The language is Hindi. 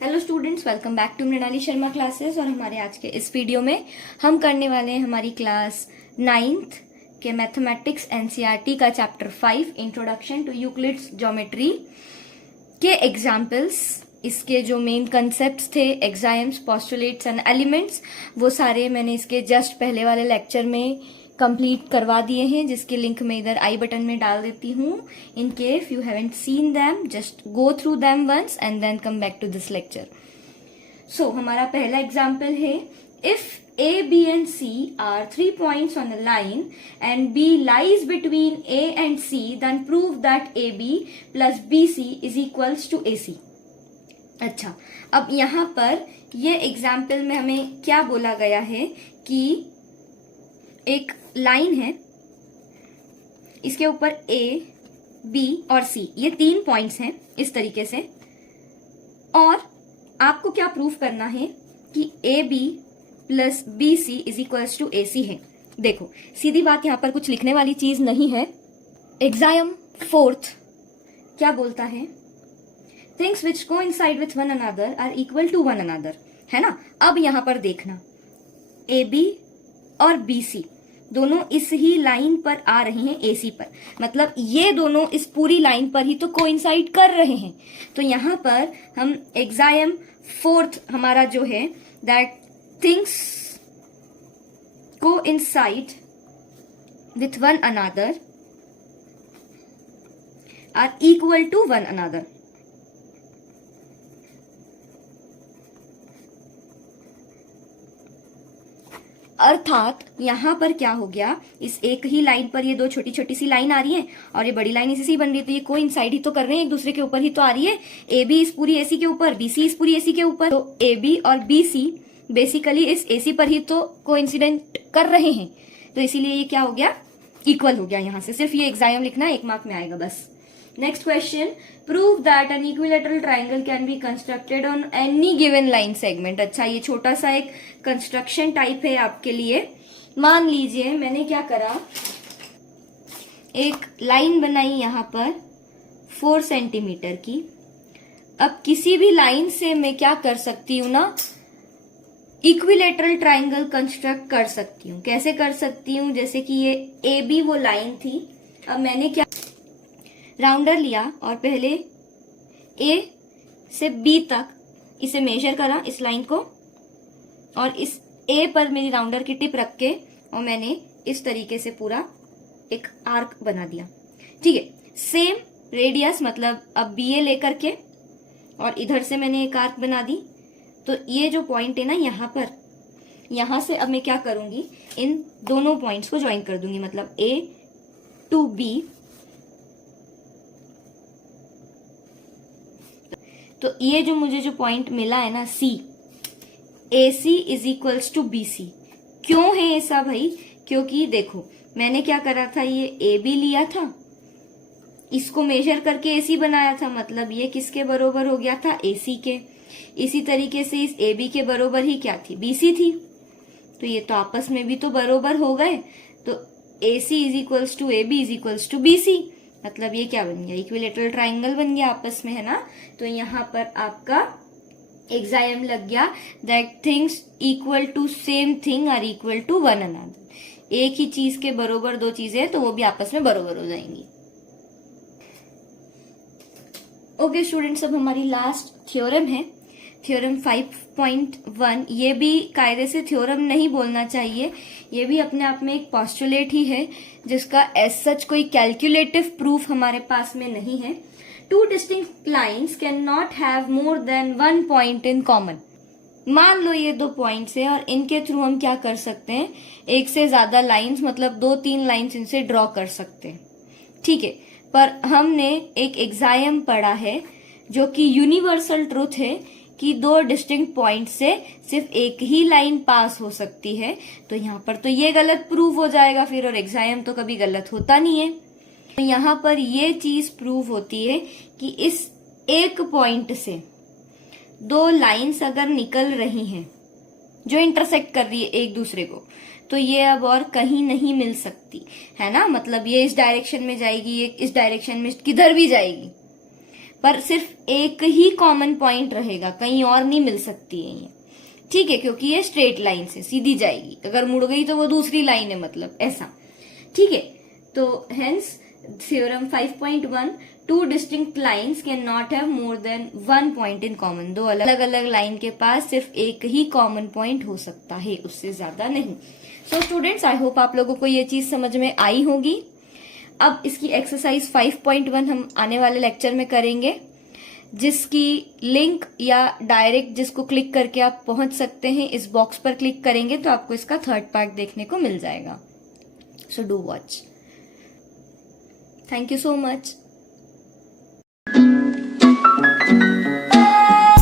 Hello students, welcome back to Mrinali Sharma classes. और हमारे आज के इस वीडियो में हम करने वाले हैं हमारी क्लास 9th के मैथमेटिक्स एनसीईआरटी का chapter 5 introduction to Euclid's geometry के एग्जाम्पल्स। इसके जो मेन कंसेप्ट्स थे, एग्जाम्स, पोस्टुलेट्स एंड एलिमेंट्स, वो सारे मैंने इसके जस्ट पहले वाले लेक्चर में कंप्लीट करवा दिए हैं, जिसके लिंक मैं इधर आई बटन में डाल देती हूँ। In case you haven't seen them, just go through them once and then come back to this lecture. So हमारा पहला एग्जाम्पल है, if A B and C are 3 points on a line and B lies between A and C, then prove that A B plus B C is equals to A C. अच्छा, अब यहाँ पर ये एग्जाम्पल में हमें क्या बोला गया है कि एक लाइन है, इसके ऊपर ए, बी और सी, ये 3 पॉइंट्स हैं इस तरीके से, और आपको क्या प्रूफ करना है कि A B plus B C is equals to A C है। देखो, सीधी बात, यहां पर कुछ लिखने वाली चीज नहीं है। एग्जाम 4th क्या बोलता है? Things which coincide with one another are equal to one another, है ना। अब यहां पर देखना, ए बी और बी सी दोनों इस ही लाइन पर आ रहे हैं, ए सी पर, मतलब ये दोनों इस पूरी लाइन पर ही तो कोइंसाइड कर रहे हैं। तो यहां पर हम एग्जाम 4th हमारा जो है, that things coincide with one another are equal to one another. अर्थात यहां पर क्या हो गया, इस एक ही लाइन पर ये दो छोटी छोटी सी लाइन आ रही है और ये बड़ी लाइन इसी से बन रही है, तो ये कोइंसाइड ही तो कर रहे हैं, एक दूसरे के ऊपर ही तो आ रही है। ए बी इस पूरी एसी के ऊपर, बी सी इस पूरी एसी के ऊपर, तो ए बी और बी सी बेसिकली इस एसी पर ही तो कोइंसिडेंट कर रहे हैं, तो इसीलिए ये क्या हो गया, इक्वल हो गया। यहां से सिर्फ ये एग्जाम लिखना, 1 मार्क में आएगा बस। Next question, prove that an equilateral triangle can be constructed on any given line segment. अच्छा, ये छोटा सा एक कंस्ट्रक्शन टाइप है आपके लिए। मान लीजिए मैंने क्या करा, एक लाइन बनाई यहां पर 4 सेंटीमीटर की। अब किसी भी लाइन से मैं क्या कर सकती हूं ना, इक्विलेटरल ट्राइंगल कंस्ट्रक्ट कर सकती हूँ। कैसे कर सकती हूँ? जैसे कि ये ए बी वो लाइन थी, अब मैंने क्या राउंडर लिया और पहले ए से बी तक इसे मेजर करा, इस लाइन को, और इस ए पर मेरी राउंडर की टिप रख के और मैंने इस तरीके से पूरा एक आर्क बना दिया। ठीक है, सेम रेडियस, मतलब अब बी ए लेकर के और इधर से मैंने एक आर्क बना दी। तो ये जो पॉइंट है ना यहां पर, यहां से अब मैं क्या करूंगी, इन दोनों पॉइंट्स को ज्वाइन कर दूंगी, मतलब ए टू बी। तो ये जो मुझे जो पॉइंट मिला है ना, C, A C is equals to B C. क्यों है ऐसा भाई? क्योंकि देखो, मैंने क्या करा था, ये ए बी लिया था, इसको मेजर करके ए सी बनाया था, मतलब ये किसके बरोबर हो गया था, ए सी के। इसी तरीके से इस ए बी के बरोबर ही क्या थी, बी सी थी, तो ये तो आपस में भी तो बरोबर हो गए। तो A C is equals to A B is equals to B C, मतलब ये क्या बन गया, इक्विलेटरल ट्राइंगल बन गया आपस में, है ना। तो यहां पर आपका एग्जाम लग गया, that things equal to same thing are equal to one another. एक ही चीज के बरोबर दो चीजें तो वो भी आपस में बरोबर हो जाएंगी। ओके स्टूडेंट्स, अब हमारी लास्ट थ्योरम है, थ्योरम 5.1। ये भी कायदे से थ्योरम नहीं बोलना चाहिए, ये भी अपने आप में एक पोस्टुलेट ही है, जिसका एज सच कोई कैलकुलेटिव प्रूफ हमारे पास में नहीं है। 2 distinct lines can not have more than 1 point in common. मान लो ये 2 पॉइंट्स है और इनके थ्रू हम क्या कर सकते हैं, एक से ज्यादा लाइन्स, मतलब 2-3 लाइन्स इनसे ड्रॉ कर सकते हैं। ठीक है, पर हमने एक एग्जाम पढ़ा है जो कि यूनिवर्सल ट्रूथ है कि 2 डिस्टिंक्ट पॉइंट से सिर्फ एक ही लाइन पास हो सकती है। तो यहाँ पर तो ये गलत प्रूव हो जाएगा फिर, और एग्जाम तो कभी गलत होता नहीं है। तो यहाँ पर ये चीज प्रूव होती है कि इस एक पॉइंट से 2 लाइन्स अगर निकल रही हैं जो इंटरसेक्ट कर रही है एक दूसरे को, तो ये अब और कहीं नहीं मिल सकती, है ना। मतलब ये इस डायरेक्शन में जाएगी, ये इस डायरेक्शन में किधर भी जाएगी, पर सिर्फ एक ही कॉमन पॉइंट रहेगा, कहीं और नहीं मिल सकती है ये, ठीक है, क्योंकि ये स्ट्रेट लाइन से सीधी जाएगी, अगर मुड़ गई तो वो दूसरी लाइन है, मतलब ऐसा, ठीक है। तो hence theorem 5.1, two distinct lines can not have more than one point in common, दो अलग अलग लाइन के पास सिर्फ एक ही कॉमन पॉइंट हो सकता है, उससे ज्यादा नहीं। सो स्टूडेंट्स, आई होप आप लोगों को ये चीज समझ में आई होगी। अब इसकी एक्सरसाइज 5.1 हम आने वाले लेक्चर में करेंगे, जिसकी लिंक या डायरेक्ट जिसको क्लिक करके आप पहुंच सकते हैं, इस बॉक्स पर क्लिक करेंगे तो आपको इसका थर्ड पार्ट देखने को मिल जाएगा। So do watch. Thank you so much.